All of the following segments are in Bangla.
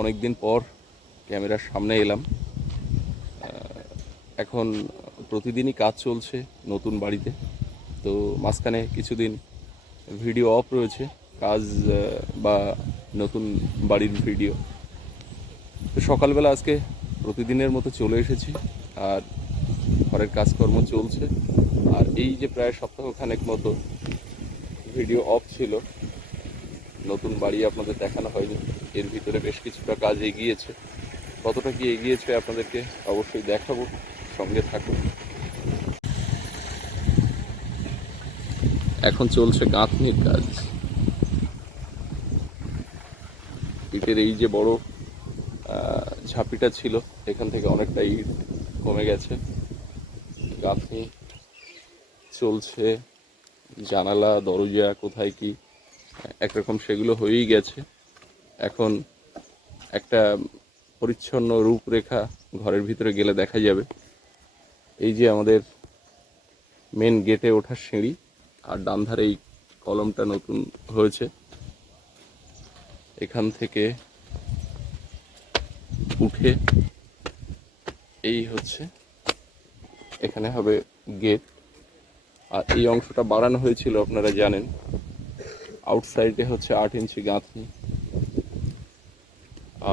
অনেক দিন পর ক্যামেরার সামনে এলাম। এখন প্রতিদিনই কাজ চলছে নতুন বাড়িতে, তো মাঝখানে কিছুদিন ভিডিও অফ রয়েছে, কাজ বা নতুন বাড়ির ভিডিও। তো সকালবেলা আজকে প্রতিদিনের মতো চলে এসেছি, আর ঘরের কাজকর্ম চলছে। আর এই যে প্রায় সপ্তাহখানেক মতো ভিডিও অফ ছিল, নতুন বাড়ি আপনাদের দেখানো হয়নি। এর ভিতরে বেশ কিছুটা কাজ এগিয়েছে, কতটা কি এগিয়েছে আপনাদেরকে অবশ্যই দেখাবো, সঙ্গে থাকুন। এখন চলছে গাঁথনির কাজ। ইটের এই যে বড় ঝাঁপিটা ছিল, এখান থেকে অনেকটা ইট কমে গেছে। গাঁথনি চলছে, জানালা দরজা কোথায় কি একরকম সেগুলো হয়েই গেছে। এখন একটা পরিচ্ছন্ন রূপরেখা ঘরের ভিতরে গেলে দেখা যাবে। এই যে আমাদের মেন গেটে ওঠার সিঁড়ি, আর ডান ধারে এই কলমটা নতুন হয়েছে। এখান থেকে উঠে এই হচ্ছে, এখানে হবে গেট। আর এই অংশটা বাড়ানো হয়েছিল আপনারা জানেন। আউটসাইডে হচ্ছে 8 ইঞ্চি গাঁথনি।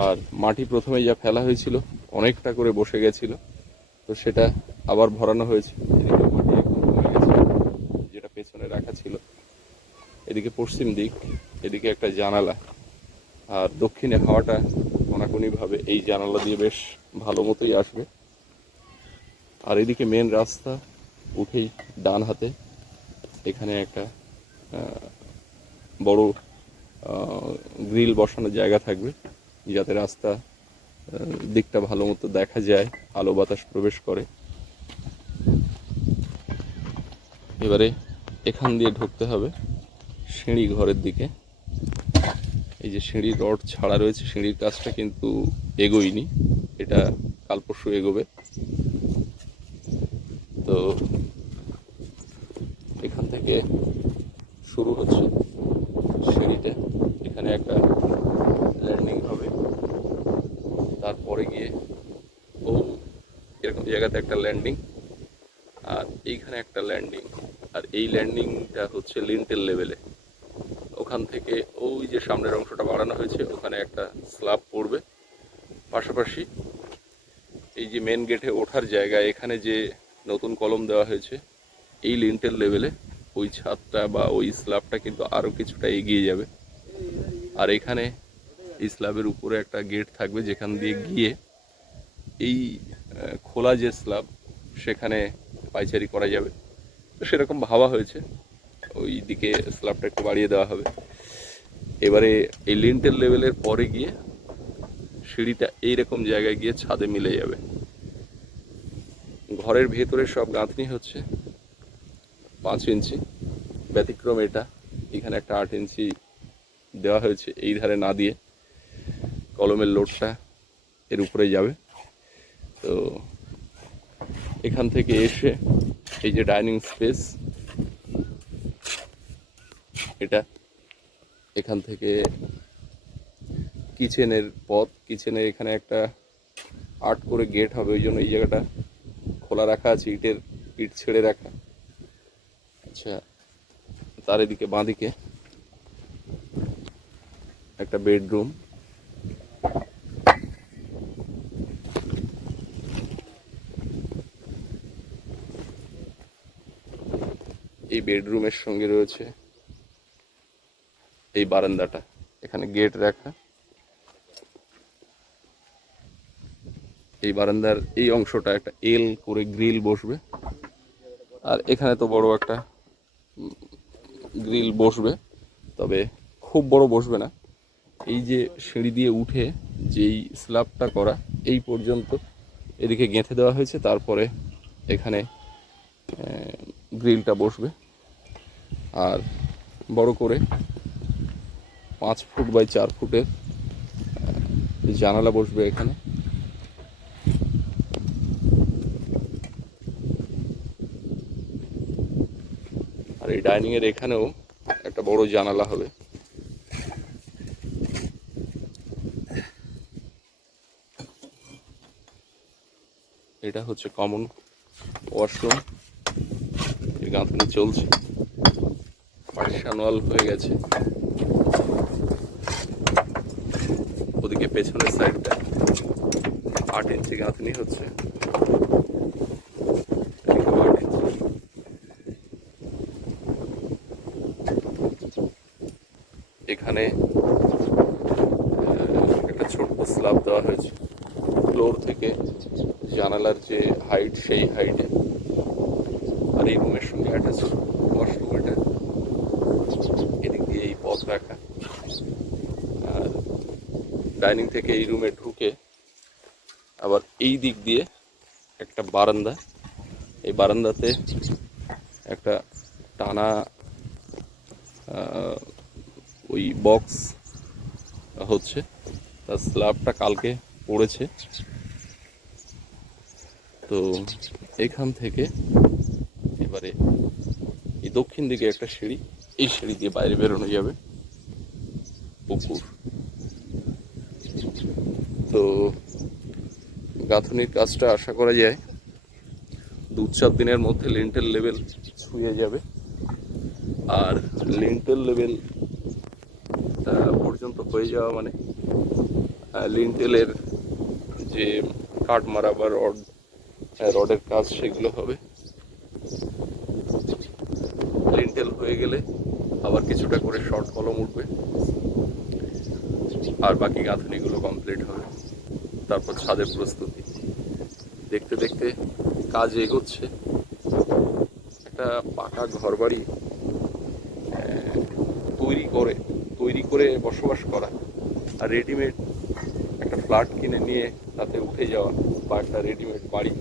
আর মাটি প্রথমে যা ফেলা হয়েছিল অনেকটা করে বসে গেছিল, তো সেটা আবার ভরানো হয়েছে। এদিকে মাটি এখন কমে গেছে, যেটা পেছনে রাখা ছিল। এদিকে পশ্চিম দিক, এদিকে একটা জানালা, আর দক্ষিণে হাওয়াটা কোনাকুনিভাবে এই জানালা দিয়ে বেশ ভালো মতোই আসবে। আর এদিকে মেন রাস্তা উঠেই ডান হাতে এখানে একটা বড় গ্রিল বসানোর জায়গা থাকবে, যাতে রাস্তা দিকটা ভালো মতো দেখা যায়, আলো বাতাস প্রবেশ করে। এবারে এখান দিয়ে ঢুকতে হবে সিঁড়ি ঘরের দিকে। এই যে সিঁড়ির রড ছাড়া রয়েছে, সিঁড়ির কাজটা কিন্তু এগোয়নি, এটা কাল পরশু এগোবে। তো এখান থেকে শুরু হচ্ছে সিঁড়িটা। এখানে একটা ল্যান্ডিং হবে, তারপরে গিয়ে ও এরকম জায়গাতে একটা ল্যান্ডিং, আর এইখানে একটা ল্যান্ডিং। আর এই ল্যান্ডিংটা হচ্ছে লিন্টেল লেভেলে। ওখান থেকে ওই যে সামনের অংশটা বাড়ানো হয়েছে, ওখানে একটা স্ল্যাব পড়বে। পাশাপাশি এই যে মেন গেটে ওঠার জায়গা, এখানে যে নতুন কলম দেওয়া হয়েছে, এই লিন্টেল লেভেলে ওই ছাদটা বা ওই স্ল্যাবটা কিন্তু আরও কিছুটা এগিয়ে যাবে। আর এখানে এই স্ল্যাবের উপরে একটা গেট থাকবে, যেখান দিয়ে গিয়ে এই খোলা যে স্ল্যাব, সেখানে পাইচারি করা যাবে। তো সেরকম ভাবা হয়েছে, ওই দিকে স্ল্যাবটা একটু বাড়িয়ে দেওয়া হবে। এবারে এই লিন্টেল লেভেলের পরে গিয়ে সিঁড়িটা এইরকম জায়গায় গিয়ে ছাদে মিলে যাবে। ঘরের ভেতরে সব গাঁথনি হচ্ছে 5 ইঞ্চি, ব্যতিক্রম এটা। এখানে একটা 8 ইঞ্চি দেওয়া হয়েছে, এই ধারে না দিয়ে কলমের লোডটা এর উপরে যাবে। তো এখান থেকে এসে এই যে ডাইনিং স্পেস, এটা এখান থেকে কিচেনের পথ। কিচেনের এখানে একটা 8 করে গেট হবে, ওই জন্য এই জায়গাটা খোলা রাখা আছে, ইট ছেড়ে রাখা। আচ্ছা, তার এদিকে বাঁদিকে একটা বেডরুম। এই বেডরুমের সঙ্গে রয়েছে এই বারান্দাটা, এখানে গেট রাখা। এই বারান্দার এই অংশটা একটা এল করে গ্রিল বসবে, আর এখানে তো বড় একটা গ্রিল বসবে, তবে খুব বড় বসবে না। এই যে সিঁড়ি দিয়ে উঠে যেই স্ল্যাবটা করা এই পর্যন্ত এদিকে গেঁথে দেওয়া হয়েছে, তারপরে এখানে গ্রিলটা বসবে। আর বড় করে 5 ফুট বাই 4 ফুটের জানালা বসবে এখানে। আর এই ডাইনিংয়ের এখানেও একটা বড় জানালা হবে। এটা হচ্ছে কমন ওয়াশরুম, এই গাঁথনি চলছে, পার্টিশন ওয়াল হয়ে গেছে। ওদিকে পেছনের সাইডটা 8 ইঞ্চি গাঁথনি হচ্ছে, এদিকেও 8 ইঞ্চি। এখানে একটা ছোট্ট স্ল্যাব দেওয়া হয়েছে, ফ্লোর থেকে জানালার যে হাইট সেই হাইটে। আর এই রুমের সঙ্গে অ্যাটাচ ওয়াশরুম, এটা এদিক দিয়ে এই পথ রাখা। আর ডাইনিং থেকে এই রুমে ঢুকে আবার এই দিক দিয়ে একটা বারান্দা, এই বারান্দাতে একটা টানা ওই বক্স হচ্ছে, তার স্ল্যাবটা কালকে পড়েছে। তো এখান থেকে এবারে এই দক্ষিণ দিকে একটা সিঁড়ি, এই সিঁড়ি দিয়ে বাইরে বেরোনো যাবে পুকুর। তো গাঁথনির কাজটা আশা করা যায় 2-4 দিনের মধ্যে লিন্টেল লেভেল ছুঁয়ে যাবে। আর লিন্টেল লেভেল পর্যন্ত হয়ে যাওয়া মানে লিন্টেলের যে কাঠ মারা বা রডের কাজ সেগুলো হবে। লিন্টেল হয়ে গেলে আবার কিছুটা করে শর্ট কলম উঠবে, আর বাকি গাঁথনিগুলো কমপ্লিট হবে। তারপর ছাদের প্রস্তুতি। দেখতে দেখতে কাজ এগোচ্ছে। একটা পাকা ঘরবাড়ি তৈরি করে বসবাস করা আর রেডিমেড একটা ফ্ল্যাট কিনে নিয়ে তাতে উঠে যাওয়া, বা একটা রেডিমেড বাড়ি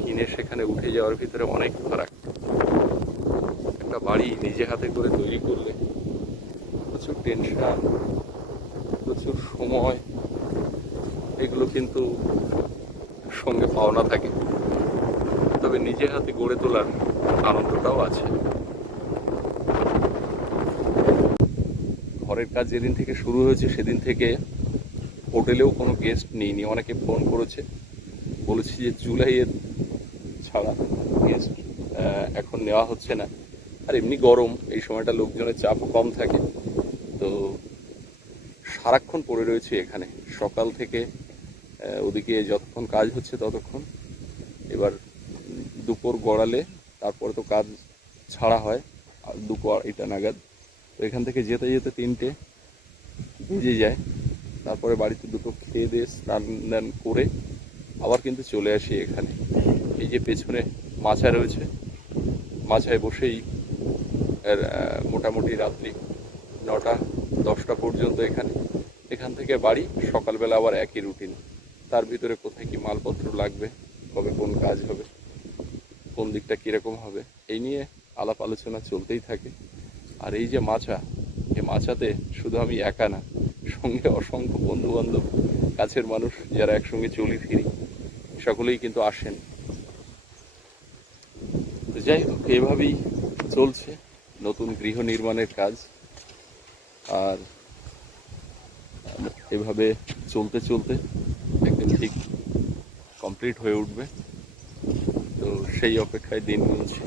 কিনে সেখানে উঠে যাওয়ার ভিতরে অনেক ফারাক। একটা বাড়ি নিজে হাতে করে তৈরি করলে প্রচুর টেনশন, প্রচুর সময়, এগুলো কিন্তু সঙ্গে পাওনা থাকে। তবে নিজে হাতে গড়ে তোলার আনন্দটাও আছে। ঘরের কাজ যেদিন থেকে শুরু হয়েছে সেদিন থেকে হোটেলেও কোনো গেস্ট নেইনি। অনেকে ফোন করেছে, বলেছি যে জুলাইয়ের ছাড়া গেস্ট এখন নেওয়া হচ্ছে না। আর এমনি গরম, এই সময়টা লোকজনের চাপও কম থাকে। তো সারাক্ষণ পড়ে রয়েছে এখানে, সকাল থেকে ওদিকে যতক্ষণ কাজ হচ্ছে ততক্ষণ। এবার দুপুর গড়ালে তারপরে তো কাজ ছাড়া হয় আর 2-2:30 নাগাদ। তো এখান থেকে যেতে যেতে 3টে বেজে যায়। তারপরে বাড়িতে দুটো খেয়ে দিয়ে স্নান দান করে আবার কিন্তু চলে আসি এখানে। এই যে পেছনে মাছা রয়েছে, মাছায় বসেই মোটামুটি রাত্রি 9টা-10টা পর্যন্ত এখান থেকে বাড়ি। সকালবেলা আবার একই রুটিন। তার ভিতরে কোথায় কি মালপত্র লাগবে, কবে কোন কাজ হবে, কোন দিকটা কীরকম হবে, এই নিয়ে আলাপ আলোচনা চলতেই থাকে। আর এই যে মাছা, এই মাছাতে শুধু আমি একা না, সঙ্গে অসংখ্য বন্ধুবান্ধব, কাছের মানুষ যারা একসঙ্গে চলি ফিরি, সকলেই কিন্তু আসেন। তো যাই হোক, এভাবেই চলছে নতুন গৃহ নির্মাণের কাজ। আর এভাবে চলতে চলতে একদিন ঠিক কমপ্লিট হয়ে উঠবে। তো সেই অপেক্ষায় দিন গুনছি।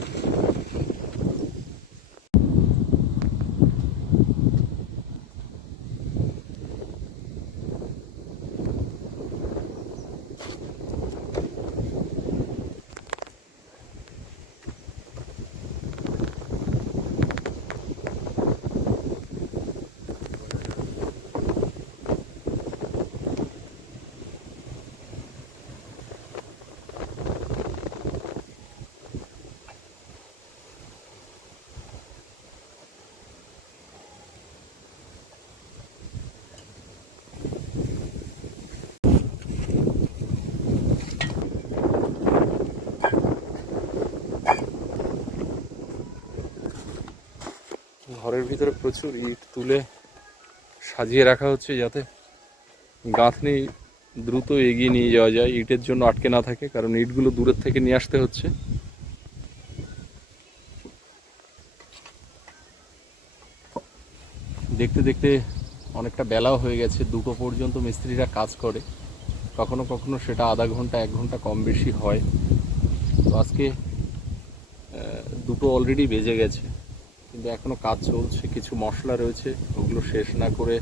ঘরের ভিতরে প্রচুর ইট তুলে সাজিয়ে রাখা হচ্ছে যাতে গাঁথনি দ্রুত এগিয়ে নিয়ে যাওয়া যায়, ইটের জন্য আটকে না থাকে। কারণ ইটগুলো দূরের থেকে নিয়ে আসতে হচ্ছে। দেখতে দেখতে অনেকটা বেলাও হয়ে গেছে। 2টো পর্যন্ত মিস্ত্রিরা কাজ করে। কখনো কখনো সেটা আধা ঘন্টা 1 ঘন্টা কম বেশি হয়। তো আজকে দুটো অলরেডি বেজে গেছে, কিন্তু এখনও কাজ চলছে। কিছু মশলা রয়েছে, ওগুলো শেষ না করে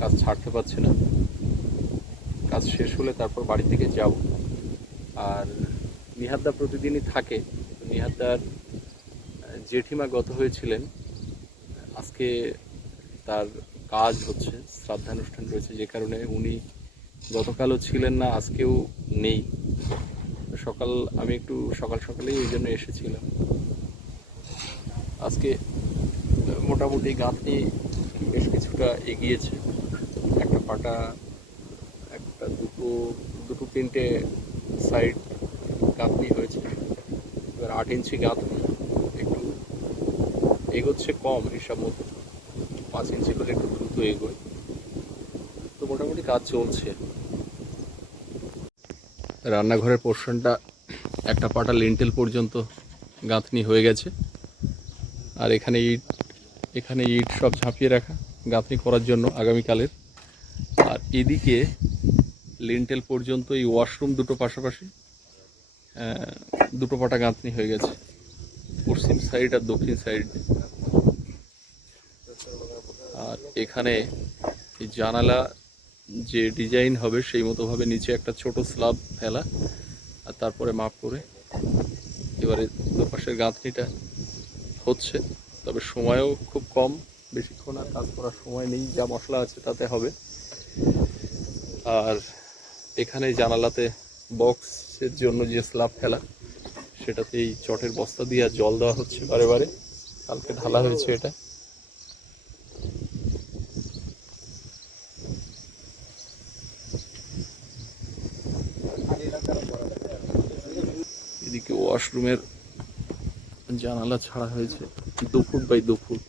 কাজ ছাড়তে পারছি না। কাজ শেষ হলে তারপর বাড়ি থেকে যাব। আর নিহাদ্দা প্রতিদিনই থাকে। নিহাদ্দার জেঠিমা গত হয়েছিলেন, আজকে তার কাজ হচ্ছে, শ্রাদ্ধানুষ্ঠান রয়েছে, যে কারণে উনি গতকালও ছিলেন না, আজকেও নেই। আমি একটু সকাল সকালেই ওই জন্য এসেছিলাম। আজকে মোটামুটি গাঁথনি বেশ কিছুটা এগিয়েছে। একটা পাটা, দুটো তিনটে সাইড গাঁথনি হয়েছে। এবার 8 ইঞ্চি গাঁথনি একটু এগোচ্ছে কম হিসাব মতো, 5 ইঞ্চি করে একটু দ্রুত এগোয়। তো মোটামুটি কাজ চলছে। রান্নাঘরের পোর্শনটা একটা পাটা লিন্টেল পর্যন্ত গাঁথনি হয়ে গেছে। আর এখানে ইট সব ঝাঁপিয়ে রাখা গাঁথনি করার জন্য আগামীকালের। আর এদিকে লিন্টেল পর্যন্ত এই ওয়াশরুম দুটো পাশাপাশি দুটো পাটা গাঁথনি হয়ে গেছে, পশ্চিম সাইড আর দক্ষিণ সাইড। আর এখানে এই জানালা যে ডিজাইন হবে সেই মতোভাবে নিচে একটা ছোট স্ল্যাব ফেলা, আর তারপরে মাপ করে এবারে দুপাশের গাঁথনিটা হচ্ছে। তবে সময়ও খুব কম, বেশিক্ষণ আর কাজ করার সময় নেই, যা মশলা আছে তাতে হবে। আর এখানে জানালাতে বক্সের জন্য যে স্ল্যাব ফেলা, সেটাতেই চটের বস্তা দিয়ে আর জল দেওয়া হচ্ছে বারে বারে। কালকে ঢালা হয়েছে এটা। এদিকে ওয়াশরুমের জানালা ছাড়া হয়েছে 2 ফুট বাই 2 ফুট।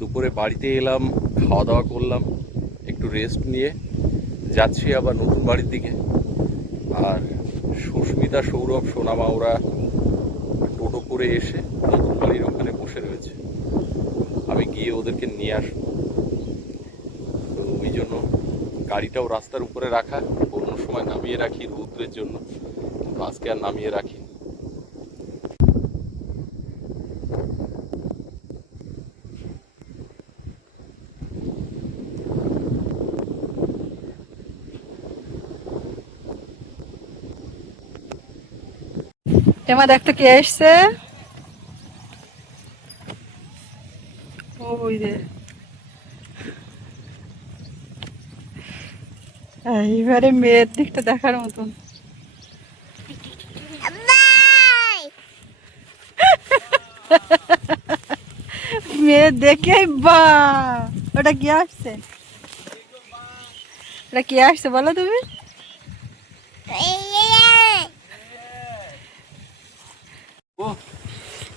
দুপুরে বাড়িতে এলাম, খাওয়া দাওয়া করলাম, একটু রেস্ট নিয়ে যাচ্ছি আবার নতুন বাড়ির দিকে। আর সুস্মিতা, সৌরভ, সোনামা ওরা টোটো করে এসে নতুন বাড়ির ওখানে বসে রয়েছে। আমি গিয়ে ওদেরকে নিয়ে আসবো। তো ওই জন্য গাড়িটাও রাস্তার উপরে রাখা, অন্য সময় নামিয়ে রাখি রৌদ্রের জন্য, কিন্তু আজকে আর নামিয়ে রাখি। টেমা দেখতো কে এসছে। ওই রে, এইবারে মেয়ের দিকটা দেখার মতন। মেয়ে দেখে বা ওটা কি আসছে, ওটা কি আসছে বলো তুমি?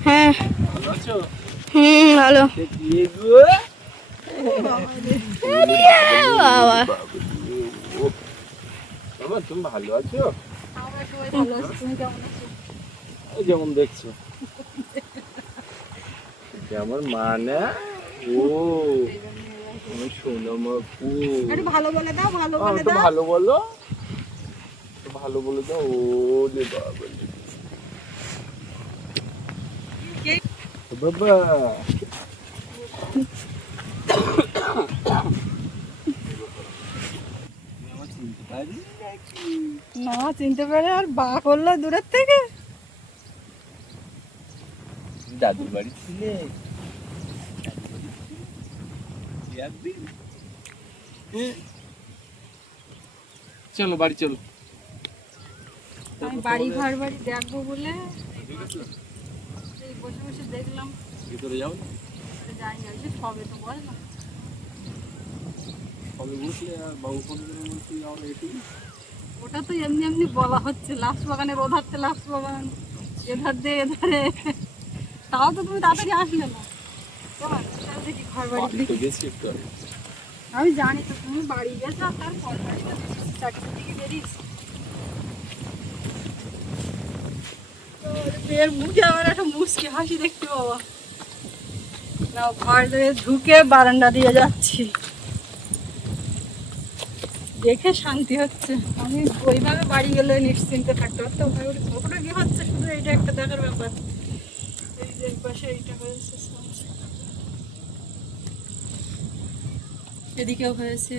হ্যাঁ, ভালো। বাবা তুমি ভালো আছো? যেমন দেখছো আমার মা না, ও শোনো মা, ভালো বলে দাও, ভালো বলে দাও, ভালো বলো, ভালো বলে দাও। ও রে বাবা, বাবা না চিনতে পারে, আর বা করলো দূরের থেকে। দাদুর বাড়ি ছিলে চলো বাড়ি চলো। আমি বাড়ি ঘর বাড়ি দেখবো বলে বসে বসে দেখলাম। ভিতরে যাও না, যাই না, সবে তো বল না, সবে বসলে আর বাবু ফোন করে বলছি আমরা এটি ওটা তো এমনি এমনি বলা হচ্ছে, লাস্ট বাগানের ওধারতে লাস্ট বাগান, এধার দিয়ে এধারে। তাও তো তুমি তাড়াতাড়ি আসলে না। তোমার দেখি ঘর বাড়ির দিকে গেছি একটু আগে। আমি জানি তো তুমি বাড়ি গেছো, আর তার ঘর বাড়িটা চারটের দিকে বেরিয়েছি। মেয়ের মুখে আমার একটা মুচকি হাসি দেখতে বাবা। না, ঘর থেকে ঢুকে বারান্দা দিয়ে যাচ্ছি, দেখে শান্তি হচ্ছে। আমি ওইভাবে বাড়ি গেলে নিশ্চিন্তে থাকতে পারতাম। ওটা কি হচ্ছে শুধু এইটা একটা দেখার ব্যাপার। এই যে পাশে এইটা হয়েছে, এদিকেও হয়েছে,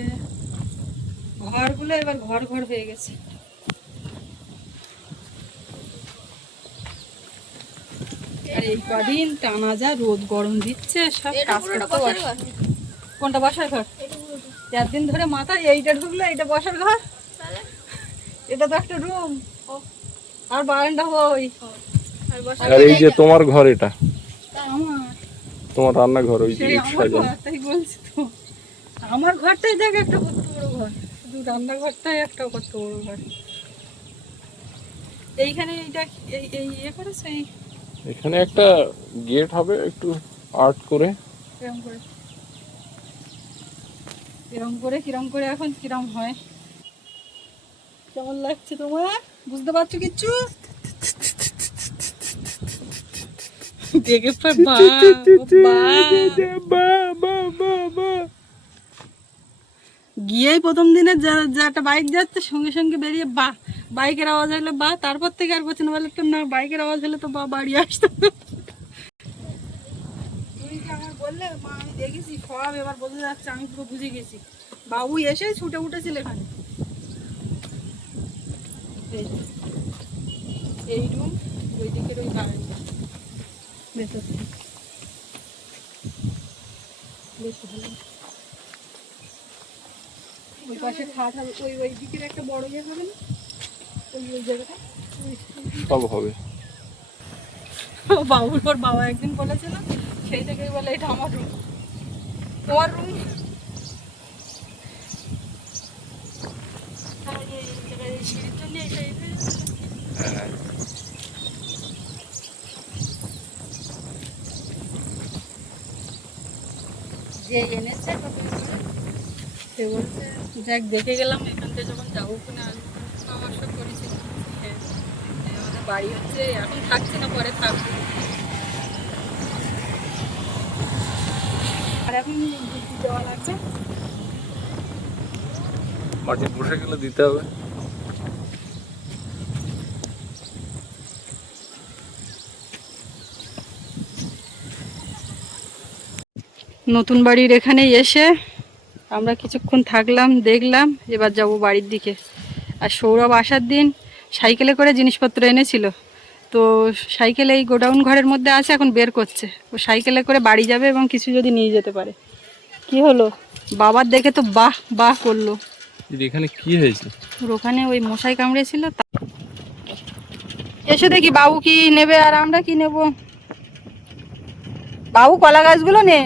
ঘরগুলো এবার ঘর ঘর হয়ে গেছে। আর এই কদিন টানা যা রোদ গরম দিচ্ছে, সব কাজ করতে বসে। কোনটা বসার ঘর? 4 দিন ধরে মাথা এইটা ঢুকলো, এইটা বসার ঘর, এটা তো একটা রুম, আর বারান্দা ওই। আর এই যে তোমার ঘর, এটা আমার, তোমার রান্নাঘর, ওই যে সেই আমার ঘর, তাই বলছি তো। আমার ঘরটাই দেখ একটা কত বড় ঘর, শুধু রান্নাঘরটাই একটা কত বড় ঘর। এইখানে এইটা এই এই ইয়ে করেছে, এই এখানে একটা গেট হবে একটু আর্ট করে। কিরম করে কিরম করে কিরম করে এখন কিরম হয়, কেমন লাগছে তোমার? বুঝতে পারছো কিচ্ছু? দেখে পর গিয়েই প্রথম দিনে যা একটা বাইক যাচ্ছে সঙ্গে সঙ্গে বেরিয়ে বাইকের আওয়াজ হলে তারপর থেকে আর বলছেন বলে তো না, বাইকের আওয়াজ হলে তো বাড়ি আসতো। তুমি কি আমার বললে মা, আমি দেখেছি সব, এবার বোঝা যাচ্ছে, আমি পুরো বুঝে গেছি। বাবু এসে ছুটে উঠেছিল এখানে। এই রুম, ওই দিকের ওই বারান্দা, ভেতর থেকে বেশ ভালো। ওই পাশে খাট হবে, ওই দিকের একটা বড় ইয়ে হবে না, ওই জায়গাটা সব হবে। বাবুর পর বাবা একদিন বলেছিল, সেই থেকেই বলে এটা আমার রুম, তোমার রুম। সিঁড়ির জন্য যে এনেছে সে বলছে, যাক দেখে গেলাম, এখান থেকে যখন যাবো কিনা পরামর্শ করেছিলাম। আমাদের বাড়ি হচ্ছে, এখন থাকছি না, পরে থাকবো। আর এখন ঘুরতে যাওয়া লাগছে, মাটি বসে গেলে দিতে হবে। নতুন বাড়ির এখানে এসে আমরা কিছুক্ষণ থাকলাম, দেখলাম, এবার যাব বাড়ির দিকে। আর সৌরভ আসার দিন সাইকেলে করে জিনিসপত্র এনেছিল, তো সাইকেল এই গোডাউন ঘরের মধ্যে আছে, এখন বের করছে। ও সাইকেলে করে বাড়ি যাবে এবং কিছু যদি নিয়ে যেতে পারে। কি হলো, বাবার দেখে তো বাহ বাহ করলো। এখানে কি হয়েছে? ওখানে ওই মশাই কামড়েছিল। এসে দেখি বাবু কি নেবে আর আমরা কি নেব। বাবু কলা গাছগুলো নে।